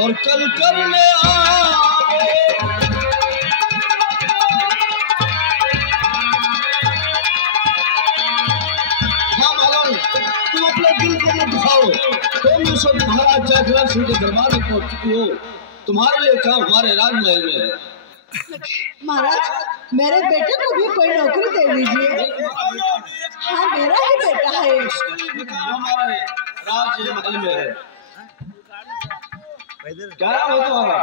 और चल करने तुम अपने दिल को मत दिखाओ। तुम सब महाराज जयद्रथ सिंह के दरबार में पहुंच चुकी हो। तुम्हारे लिए काम हमारे राजमहल में है। महाराज मेरे बेटे को भी कोई नौकरी दे दीजिए। हाँ मेरा ही बेटा है। हमारे राजमहल में है। क्या नाम है तुम्हारा?